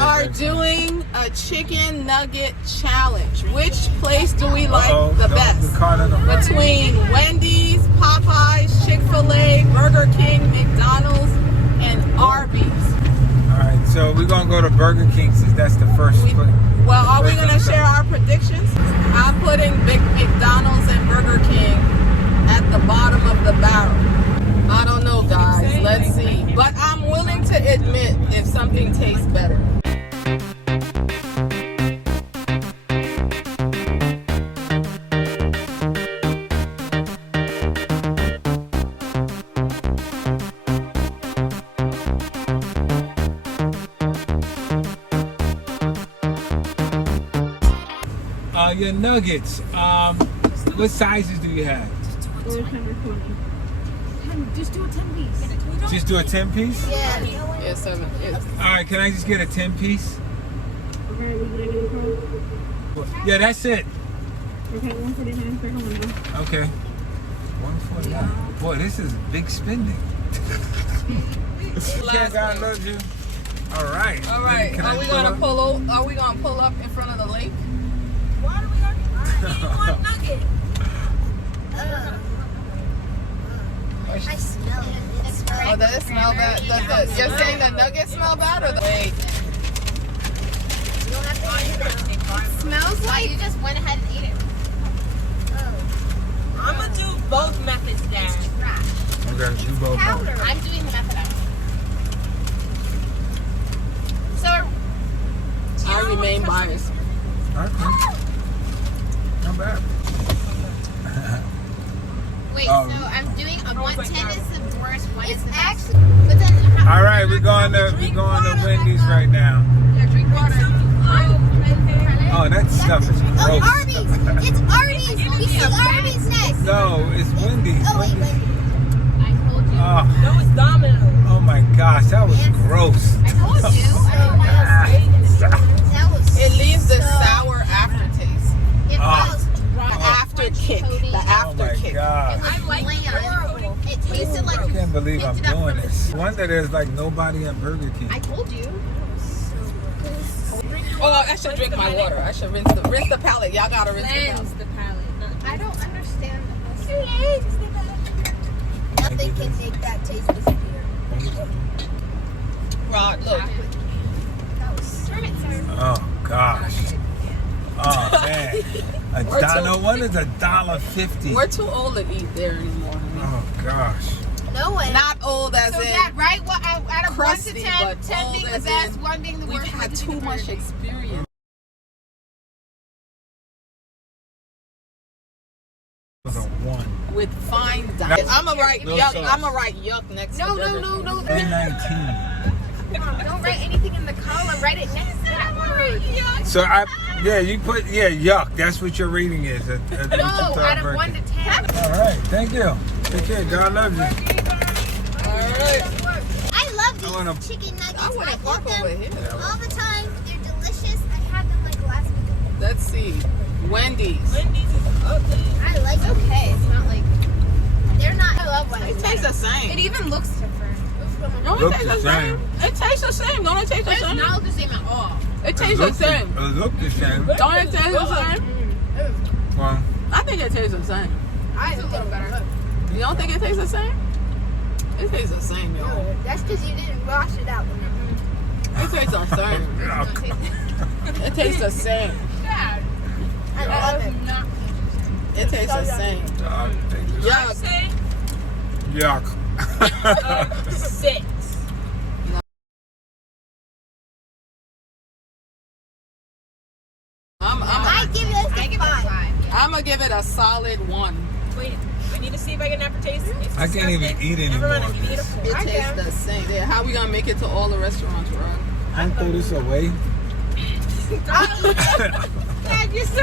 are doing a chicken nugget challenge. Which place do we like the best? Between Wendy's, Popeyes, Chick-fil-A, Burger King, McDonald's, and Arby's. Alright, so we're going to go to Burger King since that's the first. Well, are we going to share our predictions? I'm putting Big McDonald's and Burger King at the bottom of the barrel. I don't know, guys. Let's see. But I'm willing to admit if something tastes better. Your nuggets. What sizes do you have? Just do a 10-piece. Just do a 10-piece? Yeah, 7. Alright, can I just get a 10-piece? Yeah, that's it. Okay, 149 per window. Okay. 149. Boy, this is big spending. Yeah, God loves you. Alright. Alright. Are we gonna pull up in front of the lake? Why do we need one nugget? I smell it. Oh, does it smell bad? You're saying the nuggets smell bad or the wait? You don't have to eat it. It smells like you just went ahead and ate it. Oh. I'm gonna do both methods there. Okay, do both. Powder. I'm doing the method out. So, I remain biased. Okay. Not bad. wait, so I'm doing a 110 is the worst, one is the best. Actually, but then All right, we're going to Wendy's right now. yeah, drink water. Oh, that stuff is gross. oh, Arby's! It's Arby's! We see Arby's next! No, it's Wendy's. Oh, wait, wait. I told you. Oh, No, it's Domino's. oh my gosh, that was gross. I told you. I don't know why that was It leaves the sour aftertaste. It was After kick. The Oh after my kick. gosh. I like it. Horrible. It tasted like I can't believe I'm picked it up doing from this. Wonder there's like nobody at Burger King. I told you. Oh, I should drink my water. I should rinse the palate. Y'all gotta rinse the palate. I don't understand the Nothing can make that taste disappear. Rod, look. That was Oh gosh. Oh man. One is $1.50. We're too old to eat there anymore. Oh gosh. no way. Not old as So in that right? What out of 1 to crusty, 10, but 10 old being the as best, in 1 being the we've worst. had too much experience. It was a 1. With fine diet. I'ma write No yuck. sauce. I'ma write yuck next to Burger King. No. 319. Don't write anything in the column. Write it next to that word. So you put yuck. That's what your reading is. No, out of 1 to 10. All right, thank you. Take care. God loves you. Alright. I love these wanna- chicken nuggets. I wanna park eat them over here. all the time. They're delicious. I had them like last week. Let's see. Wendy's. Wendy's is ugly. I like it. Okay, it's not like they're not. I love It Wendy's. tastes the same. It even looks different. Don't it Looks taste the the same? It tastes the same. Don't it taste the It does same? not look the same at all. It tastes the same. It looked the same. Don't it taste the same? Well, I think it tastes the same. I it's a little better. You don't think it tastes the same? It tastes the same, y'all. That's because you didn't wash it out. It tastes the same. It tastes the same. I love it. It tastes the same. Yuck. yuck. 6. I give it a 5. I'm gonna give it a solid 1. Wait, I need to see if I can aftertaste it. It's I can't even disgusting. eat Never anymore mind, of I can eat a this. 4. It tastes the same. Yeah, how we gonna make it to all the restaurants, Rod? Don't throw this away. Dad, you're so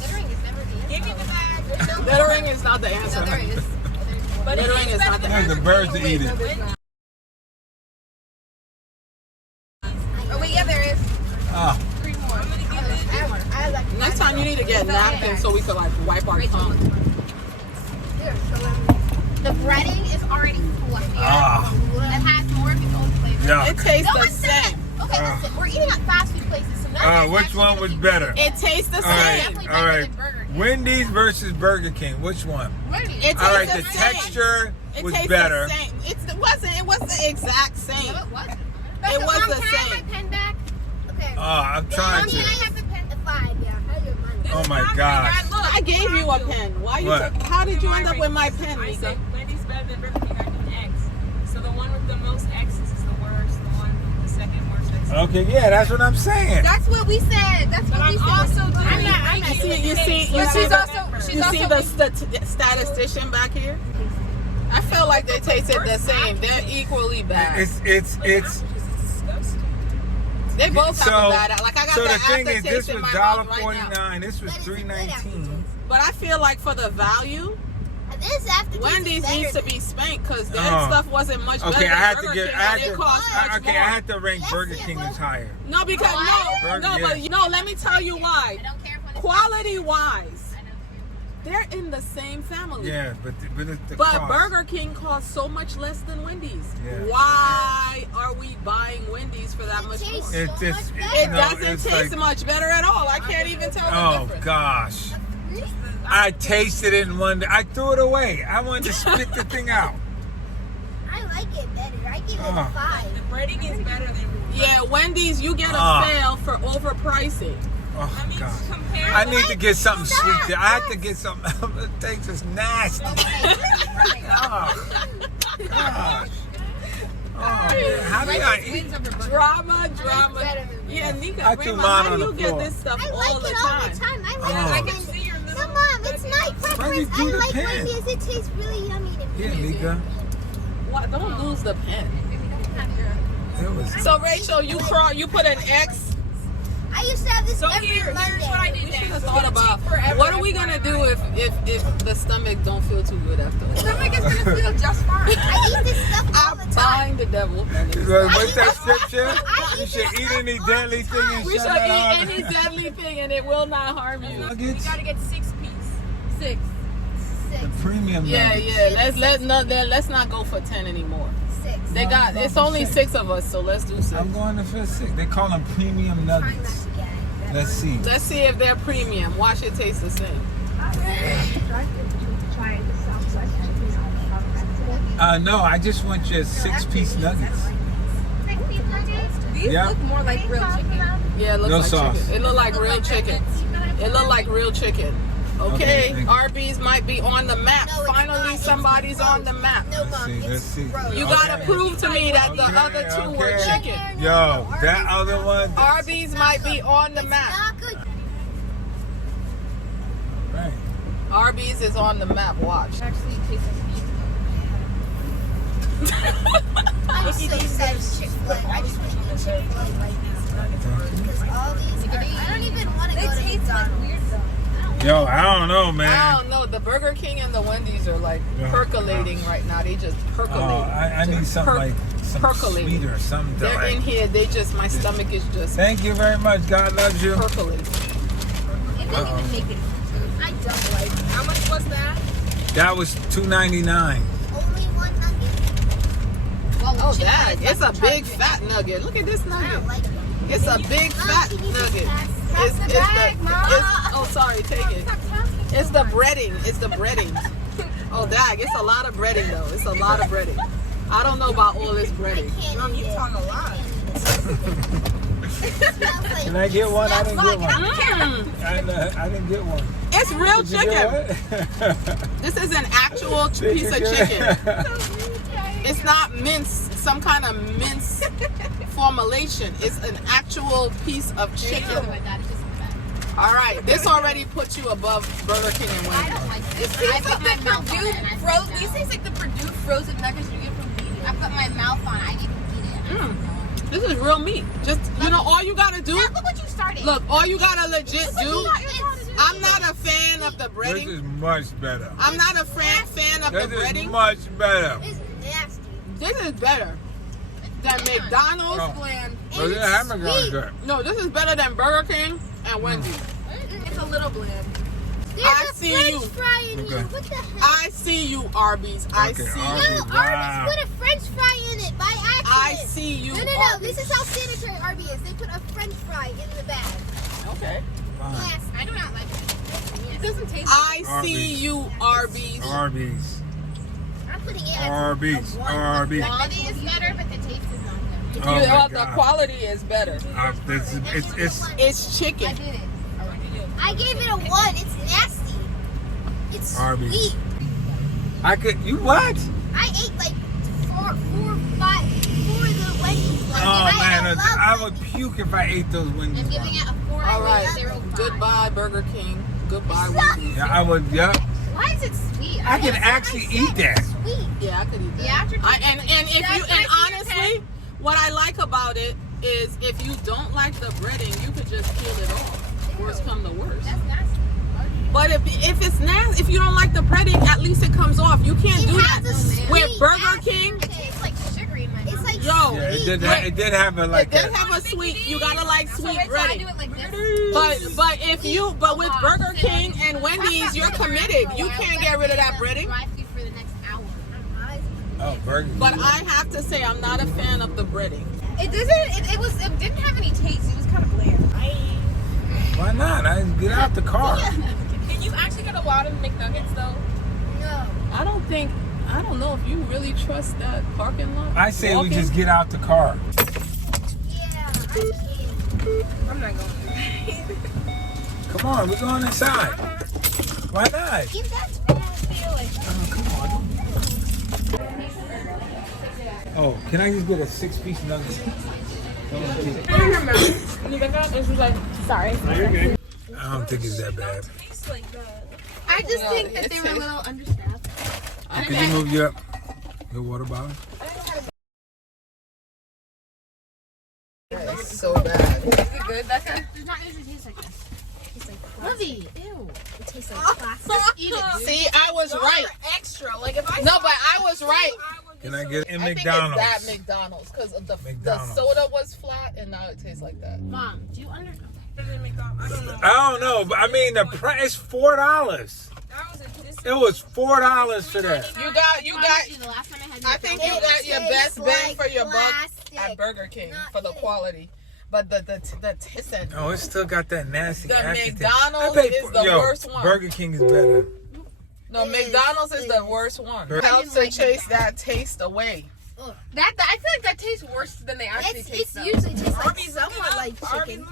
Littering is never the answer. Give me the bag. Littering is not the No, answer. there is. But it Littering is not the There's answer. the birds to eat it. Oh wait, yeah, there is. Ah, 3 more. I'm gonna give it. I like Next time you need to get napkins so we could like wipe our tongue. Here, so The breading is already fluffy. Ah. It has more of its own flavor. Yeah. It tastes No, the it's not. same. Okay, listen. We're eating at fast food places, so none of that's Which actually one gonna was be better? It tastes the All same. right, Definitely all better right. than Burger King. Wendy's versus Burger King. Which one? Wendy's. It All right, tastes the the same. texture It was tastes better. the same. It wasn't the exact same. No, it wasn't. It was Mom, the can I have same. my pen back? Okay. I'm trying Mom, can I to. have the pen? The 5, yeah. Have your money. Oh my gosh. Look, I gave you a pen. Why you? What? How did you end up with my pen, I Nika? said Wendy's better than Burger King. I did X. So the one with the most X's is the worst. The one with the second worst X's. Okay, yeah, that's what I'm saying. That's what we said. That's But what we I'm said. also doing. I'm not. You see But you see the statistician back here? I feel like they tasted the same. They're equally bad. It's disgusting. They both have a bad. Like I got so the the thing is, aftertaste this in was my mouth right now. $1.49. This was $3.19. But I feel like for the value, This aftertaste Wendy's is needs to better be spanked because that Oh. stuff wasn't much better Okay, I than had to Burger get. King, I had and it to. cost much Okay, more. I had to rank Yes, Burger it King was. as higher. No, because Burger, no, yeah. but let me tell you why. I don't care if it's Quality wise, I don't care. they're in the same family. Yeah, but it's the But cost. Burger King costs so much less than Wendy's. Yeah. Why are we buying Wendy's for that It much tastes more? It's so just- much It better. doesn't it's taste like- much better at all. I can't even tell the Oh difference. gosh. I tasted it in one day. I threw it away. I wanted to spit the thing out. I like it better. I give it Oh. a 5. The breading is better than. Yeah, Wendy's, you get a Ah. fail for overpricing. Oh I mean, god. compare. I need to get something sweet. I have to get something. The taste is nasty. Oh, gosh. Oh, man. How do I eat? Drama. better than Yeah, Nika, I threw Rhema, mine how on do the you get floor. this stuff I all like the it all the time? time. I Oh. like I it. can see your little. No, Mom, it's my preference. do I the like pen? Wendy's. It tastes really yummy to Here, me. Nika. What? Don't lose the pen. It was. So Rachel, you put an X. I used to have this So every here's Monday. what I did. We should have next. thought about what are we gonna do if the stomach don't feel too good after all? Stomach is gonna feel just fine. I eat this stuff all the I'm time. buying the devil. What's that scripture? You should eat any deadly thing and We shut shall it eat out. any deadly thing and it will not harm you. We Nuggets. gotta get 6 piece. 6. The premium Yeah, nuggets. let's not go for 10 anymore. 6. They got it's only 6 of us, so let's do 6. I'm going to feel sick. They call them premium nuggets. Let's see. Let's see if they're premium. Watch it taste the same. No, I just want your 6-piece nuggets. These Yeah. look more like real chicken. Yeah, it looks No like sauce. chicken. It look like real chicken. It look like real chicken. Okay, Okay, thank you. Arby's might be on the map. No, it's Finally, not. It's somebody's gross. on the map. No, Mom, see, let's it's see. gross. You Okay. gotta prove to me that the Okay, other 2 were okay. chicken. Yo, that other one. Arby's might be on the It's map. not good. Right. Arby's is on the map. Watch. Actually, it tastes like beef. I'm so sad it's Chick-fil-A. I just want to eat Chick-fil-A right now. Because all these are, I don't even want to go to McDonald's. weird though. Yo, I don't know, man. I don't know. The Burger King and the Wendy's are like Yeah. percolating right now. They just percolate. I need Just something like some percolating. sweeter, something to They're in like. here. They just my stomach is just Thank you very much. God loves you. percolating. It didn't Uh-oh. even make it. I don't like it. How much was that? That was $2.99. Only one nugget. Well, Oh, Chick-fil-A dang! It's a doesn't big charge fat nugget. Look at this it. I nugget. don't like it. It's a big Mom, fat can you just nugget. pass It's the the bag, Mom? oh sorry, take it. It's the breading. It's the breading. Oh, dang! It's a lot of breading though. It's a lot of breading. I don't know about all this I breading. can't Mom, eat you it. talk a lot. It smells like- Can I get one? I didn't get one. Mm, I didn't get one. it's real Did you chicken. get what? This is an actual piece of chicken. It's not mince, some kind of mince formulation. It's an actual piece of chicken. Oh my God, it's just bad. All right, this already puts you above Burger King and I Wendy's. don't like this. These I taste put like my the mouth on Purdue it and I frozen. spit it These out. taste like the Purdue frozen nuggets you get from Media. I put my mouth on it. I didn't eat it. Mm, this is real meat. Just all you gotta do. Now, look what you started. Look, all you gotta legit do. It's- I'm not a fan of the This breading. is much better. I'm not a fan of the This is breading. much better. It's nasty. This is better than McDonald's. Oh. Bland. But the hamburger is good. No, this is better than Burger King and Wendy's. It's a little bland. There's I a see French you. fry in Okay. here. What the heck? I see you, Arby's. I Okay, see Arby's. you. No, Wow. Arby's put a French fry in it by accident. I see you, No. Arby's. This is how sanitary Arby is. They put a French fry in the bag. Okay. Fine. Yes. I do not like it. It doesn't taste. I see Arby's. you, Arby's. Arby's. I'm putting it at Arby's. a 1. Arby's. Quality is better, but the taste is not good. Oh my The God. quality is better. It's It's chicken. I did it. I gave it a 1. It's nasty. It's Arby's. sweet. I could. You what? I ate like 4 or 5 for the Wendy's. Like, Oh and man, love I would Wendy's. puke if I ate those Wendy's. I'm giving it a 4. All right. 0.05. Goodbye, Burger King. Goodbye, Stop. Wendy's. Yeah, I would. Yeah, Why is it sweet? I can That's what actually I eat said. that. It's sweet. Yeah, I could eat that. The aftertaste. And if That's you and my honestly, what I like about it is if you don't like the breading, you could just peel it off. Worst come to worst. That's nasty. But if it's nasty, if you don't like the breading, at least it comes off. You can't do It that has a sweet with Burger ass- King. It tastes like sugary in my mouth. It's like Yo, Yeah, sweet. it did have a like It does that. have a sweet. You gotta like sweet So I do breading. it like this. But with Burger King and Wendy's, you're committed. You can't get rid of that breading. Drive through for the next hour. Oh, burger. But I have to say, I'm not a fan of the breading. It doesn't. It didn't have any taste. It was kind of bland. Why not? I get out the car. Can you actually get a lot of McNuggets though? No. I don't know if you really trust that parking lot. I say we Walking. just get out the car. Yeah, I can't. I'm not going. Come on, we're going inside. Why not? Give that to me. Oh, come on. Oh, can I just get a 6-piece nugget? Sorry. I don't think it's that bad. I just No, think that it they were a tastes- little understaffed. Can you move your water bottle? It's so bad. Is it good, Becca? Does not usually taste like this. It tastes like plastic. Lovey. Ew. It tastes like plastic. Eat it. See, I was right. Extra. Like if I No, but I was right. Can I get in I think McDonald's? it's that McDonald's because the McDonald's. soda was flat and now it tastes like that. Mom, do you understand? I don't know, but I mean the price is $4. It was $4 for that. You got. The last one I had. I think you got your best bang for your buck at Burger King Not for the kidding. quality, but the taste and Oh, it still got that nasty The aftertaste. McDonald's I paid is the worst one. Burger King is better. no It McDonald's is. is the worst one. Burger- Helps to chase that taste away. That I feel like that tastes worse than they actually taste. It's though. usually tastes like Arby's somewhat like chicken.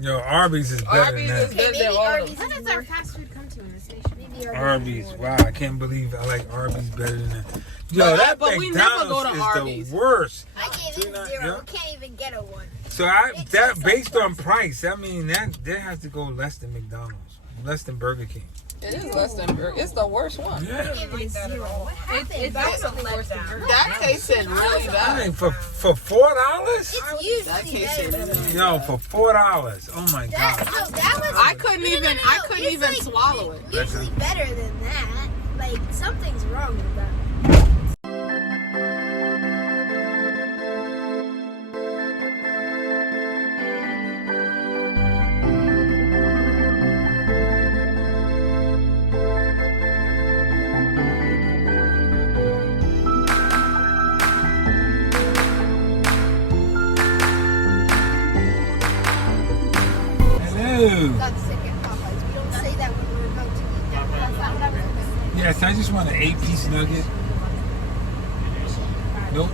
Yo, Arby's is better Arby's than is that. good maybe than all of Arby's them. When does our fast food come to in this nation? Maybe Arby's. is Wow, I can't believe I like Arby's better than that. Yo, that but we never go to McDonald's is Arby's. the worst. I gave it a 0. Yeah. We can't even get a 1. So It that tastes like based on plastic. price, I mean that has to go less than McDonald's, less than Burger King. It is less than Burger. It's the worst one. Yeah. I gave it a 0. What happened? That's something worse than burger. That tasted really I bad. mean for $4? It's That usually tasted better than really. Yo, for $4. Oh my that. God. No, that was. I couldn't even. I couldn't It's even like swallow it. Usually better than that. Like something's wrong with that. Hello. Got sick at Popeyes. We don't say that when we're about to eat that. That's not what I remember. Yes, I just want an 8-piece nugget. Nope.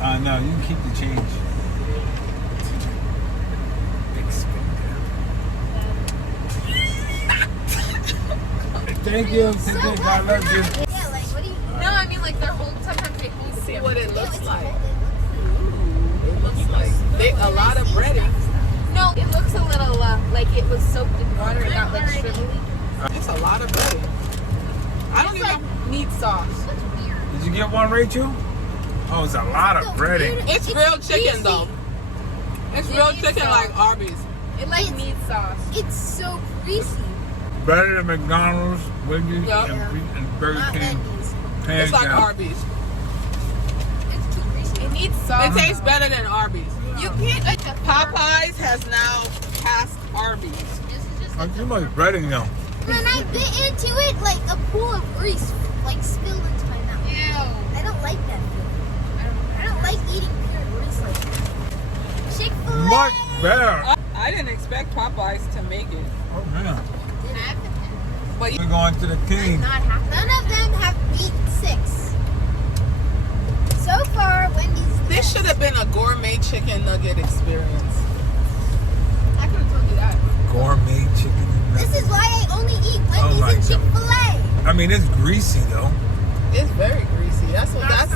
Hello. No, you can keep the change. Thank you. Thank you. God loves you. Yeah, like what do you? No, I mean like their whole sometimes they hold See what it looks It's like. cold. It looks like a lot of breading. No, it looks a little like it was soaked in water and got like shriveled. It's a lot of breading. I don't even need sauce. That's weird. Did you get one, Rachel? Oh, it's a lot of breading. It's real chicken though. It's real chicken like Arby's. It like needs sauce. It's so greasy. Better than McDonald's, Wendy's, Yup. and Burger Not King. Wendy's. Hands It's like down. Arby's. It's too greasy. need sauce. It tastes better than Arby's. You can't. Popeyes has now passed Arby's. Too much breading though. When I bit into it, like a pool of grease like spilled into my mouth. Ew. I don't like that feeling. I don't like eating pure grease like that. Chick-fil-A. Much better. I didn't expect Popeyes to make it. Oh man. But We're going to the king. None of them have beaten 6. So far, Wendy's. this should have been a gourmet chicken nugget experience. I could have told you that. Gourmet chicken and This nuggets. is why I only eat Oh Wendy's my and God. Chick-fil-A. I mean, it's greasy though. It's very greasy. That's My hands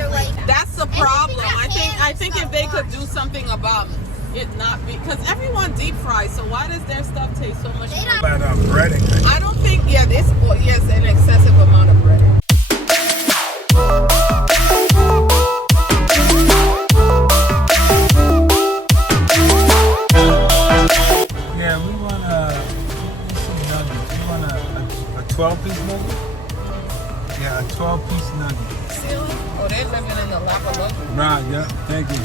are like. that's the problem. Anything that I think hands if they could don't do something about it not be, because everyone deep fries, so why does their stuff taste so much? They don't- But breading. I don't think it's yes, an excessive amount of bread. Yeah, we want some nuggets. We want a 12-piece nugget. Yeah, a 12-piece nugget. Oh, they're living in the lap of luxury. Right, yeah, thank you.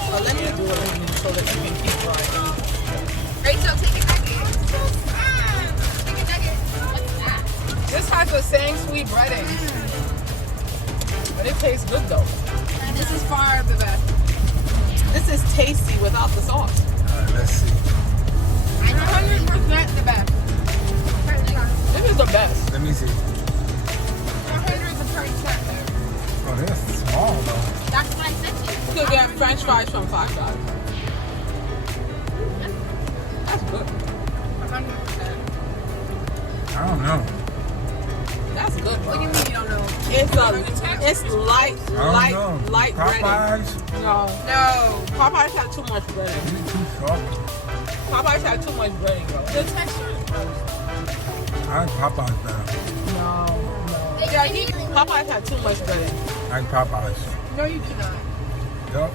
So let me do it so that you can keep frying. Rachel, take a nugget. Take a nugget. What's that? This has the same sweet breading, but it tastes good though. This is far the best. This is tasty without the sauce. Alright, let's see. 100% the best. This is the best. Let me see. 100% there. Oh, they're small though. That's what I said to you. You could get French fries from Five Guys. That's good. 100%. I don't know. That's good. What do you mean you don't know? It's light I don't know. breading. Popeyes, No. No. Popeyes have too much breading. you too soft. Popeyes have too much breading, bro. The texture is gross. I like Popeyes better. No. Yeah, he. Popeyes have too much breading. I like Popeyes. No, you do not. Yup.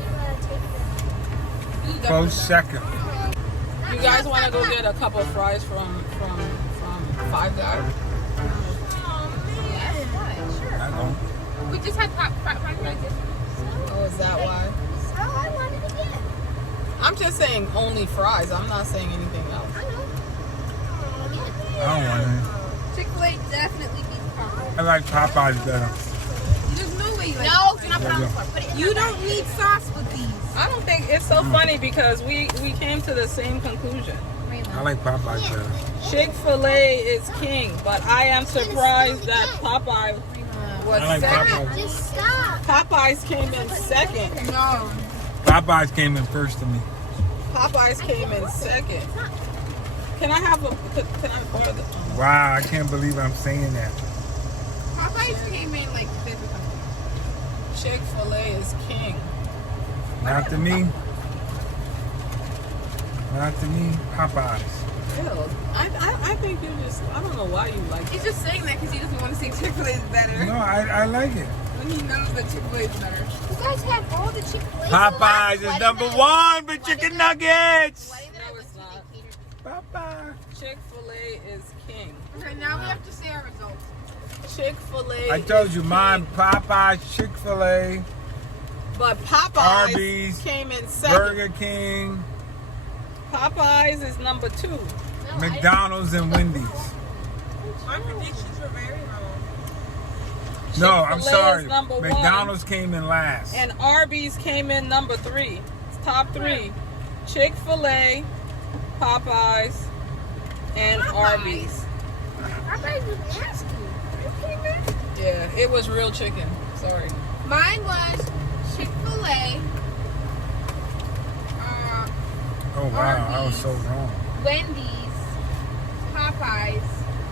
You definitely Close don't. second. You guys want to go get a couple fries from Five Guys? Yes, why? Sure. I don't. We just had fried rice. Oh, is that why? So I wanted to get. I'm just saying only fries. I'm not saying anything else. I know. I don't want any. Chick-fil-A definitely beats Popeyes. I like Popeyes better. There's no way you like No, Popeyes. do not put it on the floor. Put it in You your don't bag. need sauce with these. I don't think it's so funny because we came to the same conclusion. I like Popeyes better. Chick-fil-A is king, but I am surprised that Popeye was I like second. Popeyes. Just stop. Popeyes came in second. No. Popeyes came in first to me. Popeyes came in second. Can I have can I borrow the Wow, I can't believe I'm saying that. Popeyes came in like fifth or something. Chick-fil-A is king. Not to me. Not to me. Popeyes. Ew. I think you just, I don't know why you like it. He's just saying that because he doesn't want to say Chick-fil-A is better. No, I like it. When he knows that Chick-fil-A is better. You guys had all the Chick-fil-A. Popeyes is number one for chicken nuggets. No, it's not. Popeyes. Chick-fil-A is king. Okay, now we have to say our results. Chick-fil-A I told is you, king. mine, Popeyes, Chick-fil-A, But Popeyes Arby's, came in second. Burger King, Popeyes is number 2. McDonald's, and Wendy's. My predictions were very wrong. No, I'm Chick-fil-A is sorry. number 1. McDonald's came in last. And Arby's came in number 3. It's top 3. Chick-fil-A, Popeyes, and Arby's. Popeyes was nasty. Yeah, it was real chicken. Sorry. Mine was Chick-fil-A, Oh wow, I was so wrong. Wendy's, Popeyes,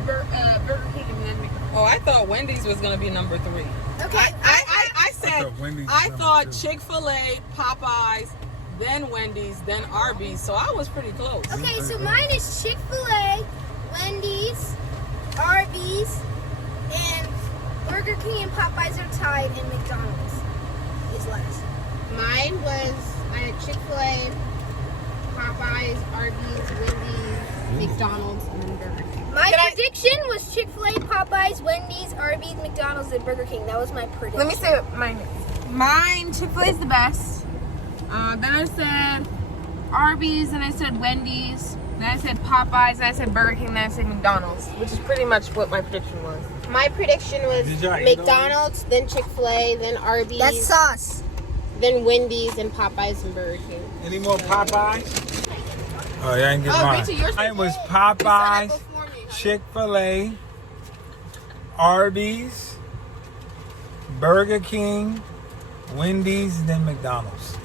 Burger King, and then McDonald's. Oh, I thought Wendy's was gonna be number 3. Okay. I said thought Wendy's was I number thought 2. Chick-fil-A, Popeyes, then Wendy's, then Arby's. So I was pretty close. Okay, so mine is Chick-fil-A, Wendy's, Arby's, and Burger King and Popeyes are tied, and McDonald's is last. Mine was Chick-fil-A, Popeyes, Arby's, Wendy's, McDonald's, and then Burger King. My prediction was Chick-fil-A, Popeyes, Wendy's, Arby's, McDonald's, and Burger King. That was my prediction. Let me say what mine is. Mine, Chick-fil-A is the best. Then I said Arby's, and I said Wendy's, then I said Popeyes, and I said Burger King, then I said McDonald's, which is pretty much what my prediction was. My prediction was Did y'all eat McDonald's, then Chick-fil-A, then Arby's, That's sauce. then Wendy's, and Popeyes and Burger King. Any more Popeyes? Oh, yeah, I didn't get mine. Rachel, yours Mine was You said Popeyes, it before me, honey. Chick-fil-A, Arby's, Burger King, Wendy's, then McDonald's.